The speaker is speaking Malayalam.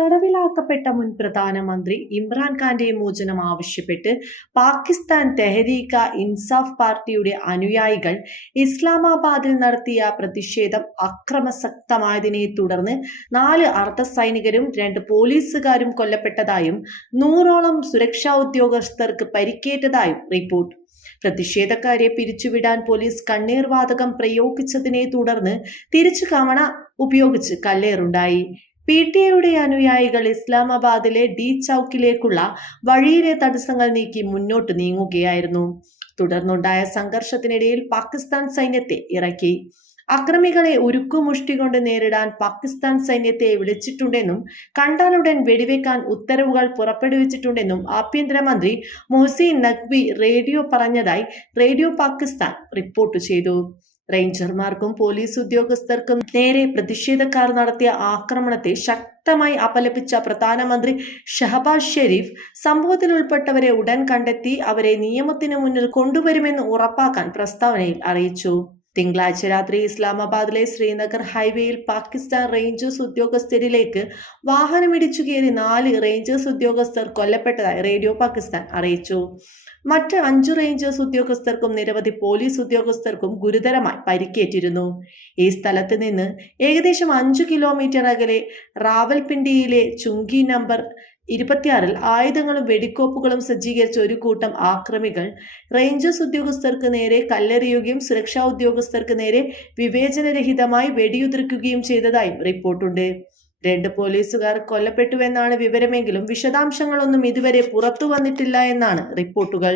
തടവിലാക്കപ്പെട്ട മുൻ പ്രധാനമന്ത്രി ഇമ്രാൻഖാന്റെ മോചനം ആവശ്യപ്പെട്ട് പാകിസ്ഥാൻ തെഹരീക ഇൻസാഫ് പാർട്ടിയുടെ അനുയായികൾ ഇസ്ലാമാബാദിൽ നടത്തിയ പ്രതിഷേധം അക്രമസക്തമായതിനെ തുടർന്ന് 4 അർദ്ധസൈനികരും 2 പോലീസുകാരും കൊല്ലപ്പെട്ടതായും 100ഓളം സുരക്ഷാ ഉദ്യോഗസ്ഥർക്ക് പരിക്കേറ്റതായും റിപ്പോർട്ട്. പ്രതിഷേധക്കാരെ പിരിച്ചുവിടാൻ പോലീസ് കണ്ണീർ വാതകം പ്രയോഗിച്ചതിനെ തുടർന്ന് തിരിച്ചു കവണ ഉപയോഗിച്ച് കല്ലേറുണ്ടായി. PTIയുടെ അനുയായികൾ ഇസ്ലാമാബാദിലെ ഡി ചൌക്കിലേക്കുള്ള വഴിയിലെ തടസ്സങ്ങൾ നീക്കി മുന്നോട്ട് നീങ്ങുകയായിരുന്നു. തുടർന്നുണ്ടായ സംഘർഷത്തിനിടയിൽ പാകിസ്ഥാൻ സൈന്യത്തെ ഇറക്കി. അക്രമികളെ ഉരുക്കുമുഷ്ടി കൊണ്ട് നേരിടാൻ പാകിസ്ഥാൻ സൈന്യത്തെ വിളിച്ചിട്ടുണ്ടെന്നും കണ്ടാലുടൻ വെടിവെക്കാൻ ഉത്തരവുകൾ പുറപ്പെടുവിച്ചിട്ടുണ്ടെന്നും ആഭ്യന്തരമന്ത്രി മുഹ്സിൻ നഖ്വി റേഡിയോ പറഞ്ഞതായി റേഡിയോ പാകിസ്ഥാൻ റിപ്പോർട്ട് ചെയ്തു. റേഞ്ചർമാർക്കും പോലീസ് ഉദ്യോഗസ്ഥർക്കും നേരെ പ്രതിഷേധക്കാർ നടത്തിയ ആക്രമണത്തെ ശക്തമായി അപലപിച്ച പ്രധാനമന്ത്രി ഷഹബാസ് ഷെരീഫ് സംഭവത്തിൽ ഉൾപ്പെട്ടവരെ ഉടൻ കണ്ടെത്തി അവരെ നിയമത്തിന് മുന്നിൽ കൊണ്ടുവരുമെന്ന് ഉറപ്പാക്കാൻ പ്രസ്താവനയിൽ അറിയിച്ചു. തിങ്കളാഴ്ച രാത്രി ഇസ്ലാമാബാദിലെ ശ്രീനഗർ ഹൈവേയിൽ പാകിസ്ഥാൻ റേഞ്ചേഴ്സ് ഉദ്യോഗസ്ഥരിലേക്ക് വാഹനമിടിച്ചു കയറി 4 റേഞ്ചേഴ്സ് ഉദ്യോഗസ്ഥർ കൊല്ലപ്പെട്ടതായി റേഡിയോ പാകിസ്ഥാൻ അറിയിച്ചു. മറ്റ് 5 റേഞ്ചേഴ്സ് ഉദ്യോഗസ്ഥർക്കും നിരവധി പോലീസ് ഉദ്യോഗസ്ഥർക്കും ഗുരുതരമായി പരിക്കേറ്റിരുന്നു. ഈ സ്ഥലത്ത് നിന്ന് ഏകദേശം 5 കിലോമീറ്റർ അകലെ റാവൽപിണ്ടിയിലെ ചുങ്കി നമ്പർ 26-ൽ ആയുധങ്ങളും വെടിക്കോപ്പുകളും സജ്ജീകരിച്ച ഒരു കൂട്ടം ആക്രമികൾ റേഞ്ചേഴ്സ് ഉദ്യോഗസ്ഥർക്ക് നേരെ കല്ലെറിയുകയും സുരക്ഷാ ഉദ്യോഗസ്ഥർക്ക് നേരെ വിവേചനരഹിതമായി വെടിയുതിർക്കുകയും ചെയ്തതായും റിപ്പോർട്ടുണ്ട്. 2 പോലീസുകാർ കൊല്ലപ്പെട്ടുവെന്നാണ് വിവരമെങ്കിലും വിശദാംശങ്ങളൊന്നും ഇതുവരെ പുറത്തു വന്നിട്ടില്ല എന്നാണ് റിപ്പോർട്ടുകൾ.